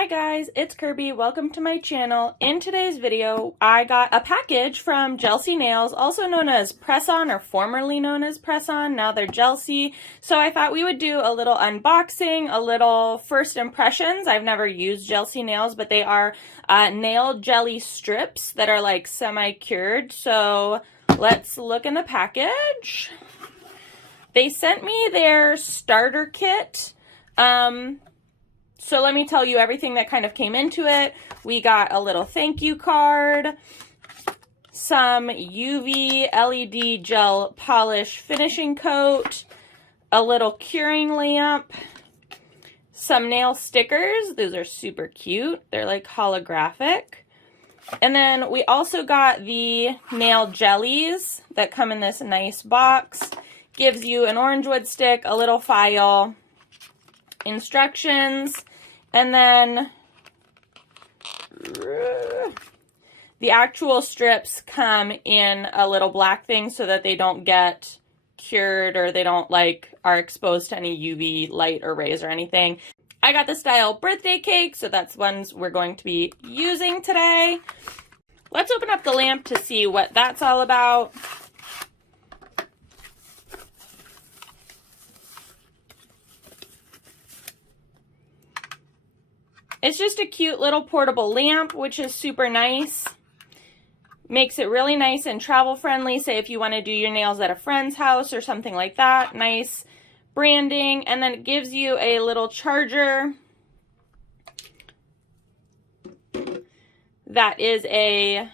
Hi guys, it's Kirby. Welcome to my channel. In today's video, I got a package from Jelcie Nails, also known as Press-On or formerly known as Press-On. Now they're Jelcie. So I thought we would do a little unboxing, a little first impressions. I've never used Jelcie Nails, but they are nail jelly strips that are like semi-cured. So let's look in the package. They sent me their starter kit. So let me tell you everything that kind of came into it. We got a little thank you card, some UV LED gel polish finishing coat, a little curing lamp, some nail stickers. Those are super cute. They're like holographic. And then we also got the nail jellies that come in this nice box. Gives you an orange wood stick, a little file, instructions, and then the actual strips come in a little black thing so that they don't get cured or they don't are exposed to any UV light or rays or anything. I got the style birthday cake, so that's ones we're going to be using today. Let's open up the lamp to see what that's all about. It's just a cute little portable lamp, which is super nice. Makes it really nice and travel friendly. Say if you want to do your nails at a friend's house or something like that. Nice branding. And then it gives you a little charger. That is a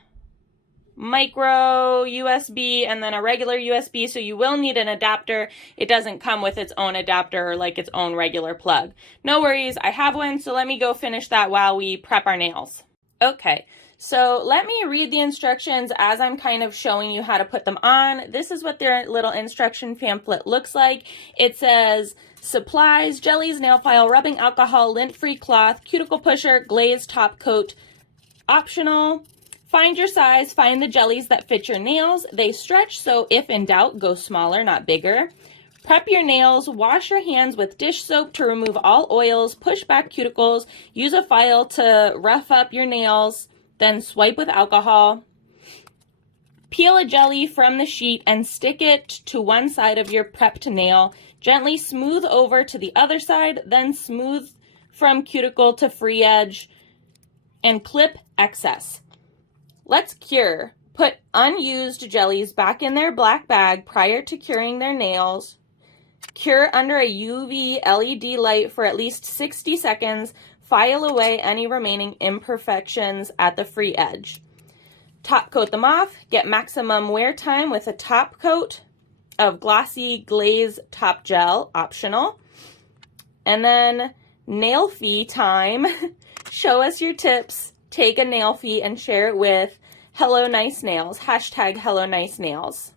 micro USB and then a regular USB, so you will need an adapter. It doesn't come with its own adapter or like its own regular plug. No worries, I have one, so let me go finish that while we prep our nails. Okay, so let me read the instructions as I'm kind of showing you how to put them on. This is what their little instruction pamphlet looks like. It says supplies, jellies, nail file, rubbing alcohol, lint-free cloth, cuticle pusher, glazed top coat, optional. Find your size, find the jellies that fit your nails. They stretch, so if in doubt, go smaller, not bigger. Prep your nails, wash your hands with dish soap to remove all oils, push back cuticles, use a file to rough up your nails, then swipe with alcohol. Peel a jelly from the sheet and stick it to one side of your prepped nail. Gently smooth over to the other side, then smooth from cuticle to free edge and clip excess. Let's cure. Put unused jellies back in their black bag prior to curing their nails. Cure under a UV LED light for at least 60 seconds. File away any remaining imperfections at the free edge. Top coat them off. Get maximum wear time with a top coat of glossy glaze top gel, optional. And then nail fee time. Show us your tips. Take a nail fee and share it with Hello Nice Nails, hashtag Hello Nice Nails.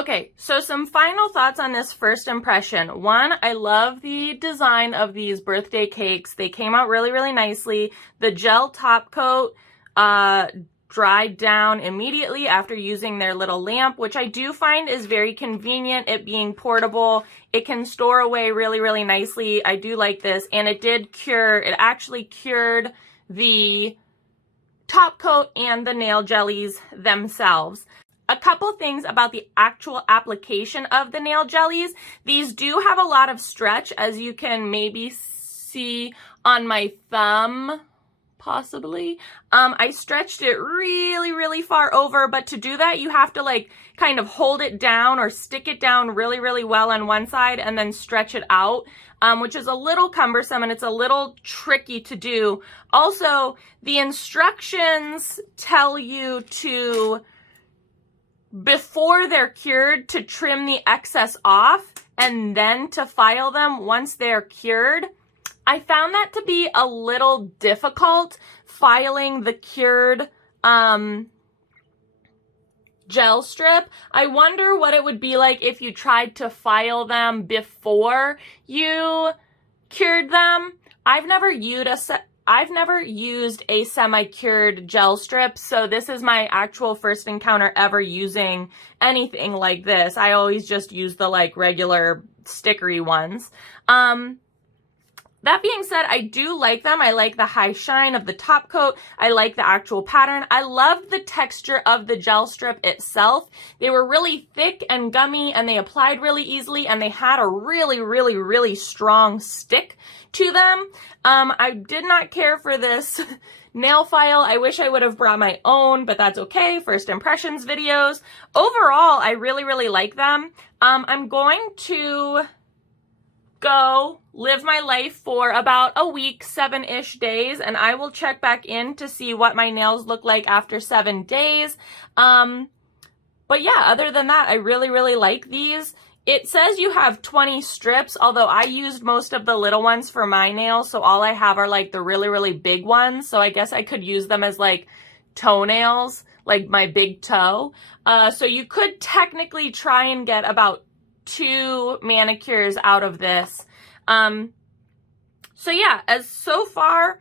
Okay, so some final thoughts on this first impression. One, I love the design of these birthday cakes. They came out really, really nicely. The gel top coat dried down immediately after using their little lamp, which I do find is very convenient, it being portable. It can store away really, really nicely. I do like this, and it did cure, it actually cured the top coat and the nail jellies themselves. A couple things about the actual application of the nail jellies. These do have a lot of stretch, as you can maybe see on my thumb, possibly. I stretched it really, really far over, but to do that, you have to like kind of hold it down or stick it down really, really well on one side and then stretch it out, which is a little cumbersome and it's a little tricky to do. Also, the instructions tell you to, before they're cured, to trim the excess off and then to file them once they're cured. I found that to be a little difficult, filing the cured gel strip. I wonder what it would be like if you tried to file them before you cured them. I've never used a semi-cured gel strip, so this is my actual first encounter ever using anything like this. I always just use the like regular stickery ones. That being said, I do like them. I like the high shine of the top coat. I like the actual pattern. I love the texture of the gel strip itself. They were really thick and gummy, and they applied really easily, and they had a really, really, really strong stick to them. I did not care for this nail file. I wish I would have brought my own, but that's okay. First impressions videos. Overall, I really, really like them. I'm going to go live my life for about a week, 7-ish days, and I will check back in to see what my nails look like after 7 days. But yeah, other than that, I really, really like these. It says you have 20 strips, although I used most of the little ones for my nails, so all I have are like the really, really big ones, so I guess I could use them as like toenails, like my big toe. So you could technically try and get about 2 manicures out of this. So yeah, as so far,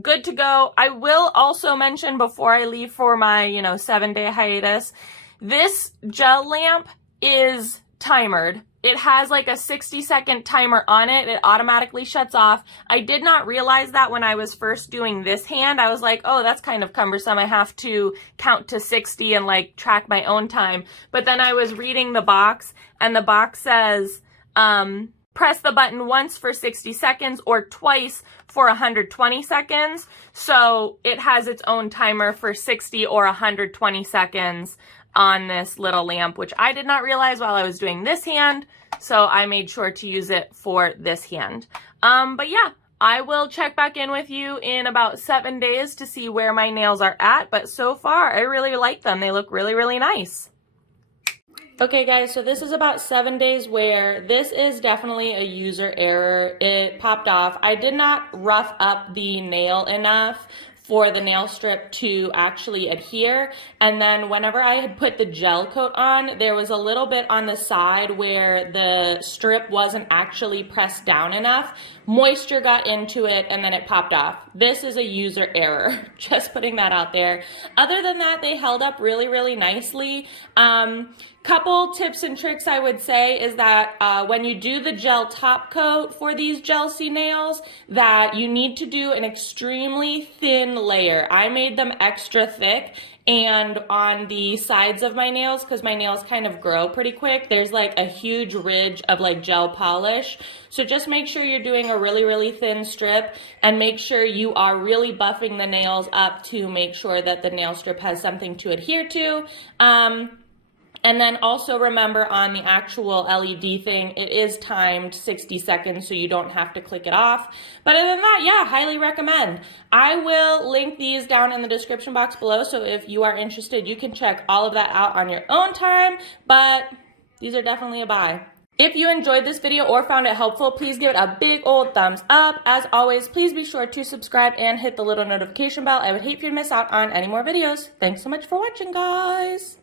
good to go. I will also mention before I leave for my, 7-day hiatus, this gel lamp is timered. It has like a 60-second timer on it. It automatically shuts off. I did not realize that when I was first doing this hand. I was like, oh, that's kind of cumbersome. I have to count to 60 and like track my own time. But then I was reading the box, and the box says, press the button once for 60 seconds or twice for 120 seconds. So it has its own timer for 60 or 120 seconds on this little lamp, which I did not realize while I was doing this hand. So I made sure to use it for this hand. But yeah, I will check back in with you in about 7 days to see where my nails are at. But so far, I really like them. They look really, really nice. Okay guys, so this is about 7 days wear. This is definitely a user error. It popped off. I did not rough up the nail enough for the nail strip to actually adhere, and then whenever I had put the gel coat on, there was a little bit on the side where the strip wasn't actually pressed down enough. Moisture got into it and then it popped off. This is a user error, just putting that out there. Other than that, they held up really, really nicely. Couple tips and tricks I would say is that when you do the gel top coat for these Jelcie nails, that you need to do an extremely thin layer. I made them extra thick, and on the sides of my nails, because my nails kind of grow pretty quick, there's like a huge ridge of like gel polish. So just make sure you're doing a really, really thin strip, and make sure you are really buffing the nails up to make sure that the nail strip has something to adhere to. And then also remember on the actual LED thing, it is timed 60 seconds, so you don't have to click it off. But other than that, yeah, highly recommend. I will link these down in the description box below, so if you are interested, you can check all of that out on your own time, but these are definitely a buy. If you enjoyed this video or found it helpful, please give it a big old thumbs up. As always, please be sure to subscribe and hit the little notification bell. I would hate for you to miss out on any more videos. Thanks so much for watching, guys.